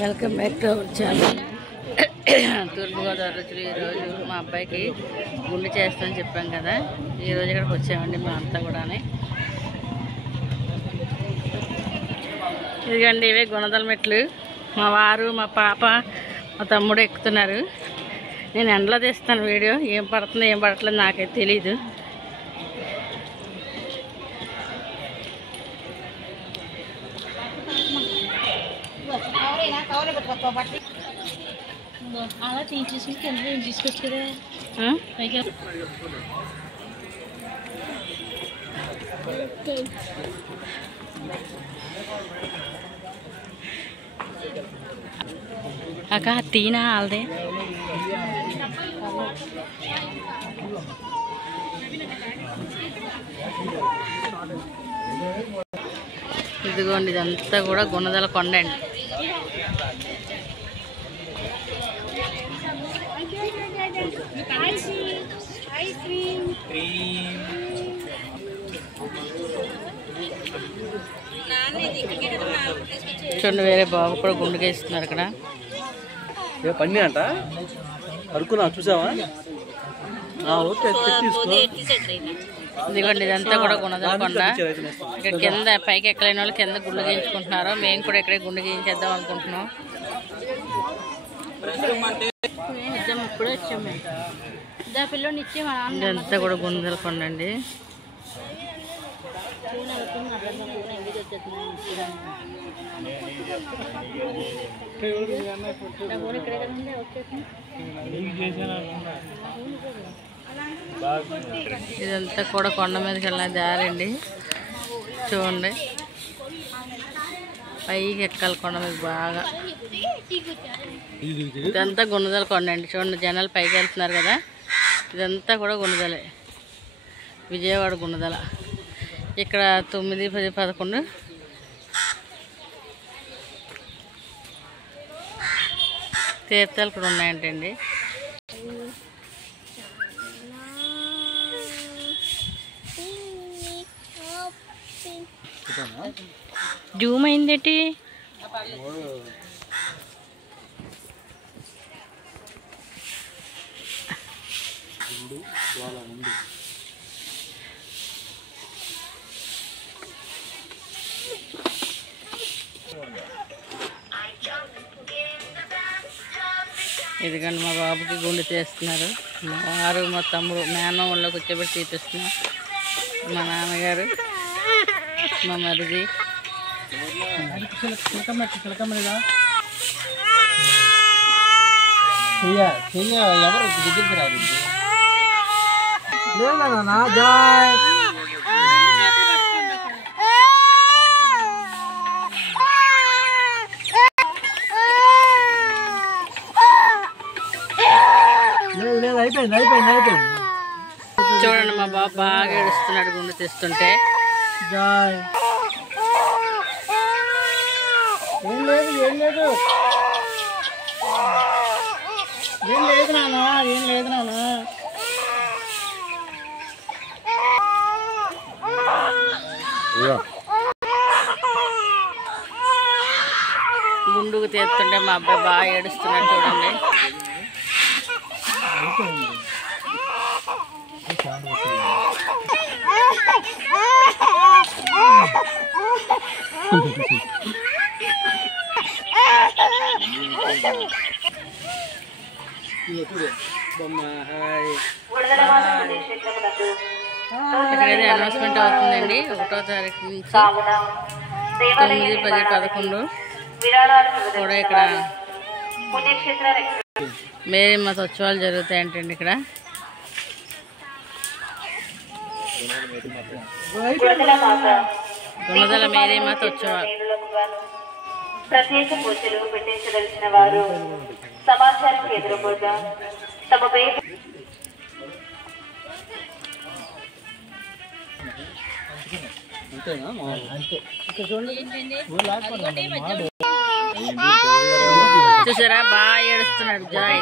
Welcome back to our channel. తూర్పుగోదావరి రుచులు. ఈరోజు మా అబ్బాయికి గుండె చేస్తానని చెప్పాం కదా, ఈరోజు ఇక్కడికి వచ్చామండి మా అంతా కూడా. ఇదిగండి ఇవే గుణదల మెట్లు. మా వారు, మా పాప, మా తమ్ముడు ఎక్కుతున్నారు. నేను ఎండలో తీస్తాను వీడియో. ఏం పడుతుందో ఏం పడట్లేదు నాకైతే తెలీదు. అలా తీసేసి కింద తీసుకొచ్చు కదా. అక్క తీనా వాళ్ళదే. ఇదిగోండి ఇదంతా కూడా గుణదల కొండ అండి. చూడండి వేరే బాబు కూడా గుండుకేస్తున్నారు ఇక్కడ. పని అంట అడుకున్నా చూసావా? ఇదిగోండి ఇదంతా కూడా గుణదల కొండ. ఇక్కడ కింద పైకి ఎక్కలేని వాళ్ళు కింద గుండు గీయించుకుంటున్నారు. మేము కూడా ఇక్కడే గుండు గీయించేద్దాం అనుకుంటున్నాం. ఇప్పుడే వచ్చాము. పిల్లని ఇచ్చి ఇదంతా కూడా గుండెల కొండ అండి. ఇదంతా కూడా కొండ మీదకి వెళ్ళిన దారి అండి. చూడండి పైకి ఎక్కాలి కొండ మీద బాగా. ఇదంతా గుణదల కొండ అండి. చూడండి జనాలు పైకి వెళ్తున్నారు కదా, ఇదంతా కూడా గుణదలే. విజయవాడ గుణదల. ఇక్కడ 9, 10, 11 తీర్థాలు కూడా ఉన్నాయంటండి. జూమ్ అయిందేటి? ఇదిగండి మా బాబుకి గుండె చేస్తున్నారు. మా వారు, మా తమ్ముడు మేనమామలో కూర్చోబెట్టి తీపిస్తున్నారు. మా నాన్నగారు, మా మరిది. ఎవరు దగ్గరికి రాదు. చూడండి మా బాబు బాగా ఏడుస్తున్నాడు గుండె తీస్తుంటే. ఏం లేదు ఏం లేదు ఏం లేదు నాన్న, ఏం లేదు నాన్న. గుండుకు తీస్తుంటే మా అబ్బాయి బాగా ఏడుస్తున్నాడు చూడండి. ఇక్కడైతే అనౌన్స్మెంట్ అవుతుందండి. 1వ తారీఖు నుంచి 9, 10, 11 కూడా ఇక్కడ మేరీమాత ఉత్సవాలు జరుగుతాయంటండి. ఇక్కడ గుణదల మేరీమాత ఉత్సవాలు. ప్రత్యేక పూజలు పెట్టించదలిచిన వారు సమాచారం ఎదురుగా తమ పేరు చూసారా బాగా ఏడుస్తున్నాడు జాయ్.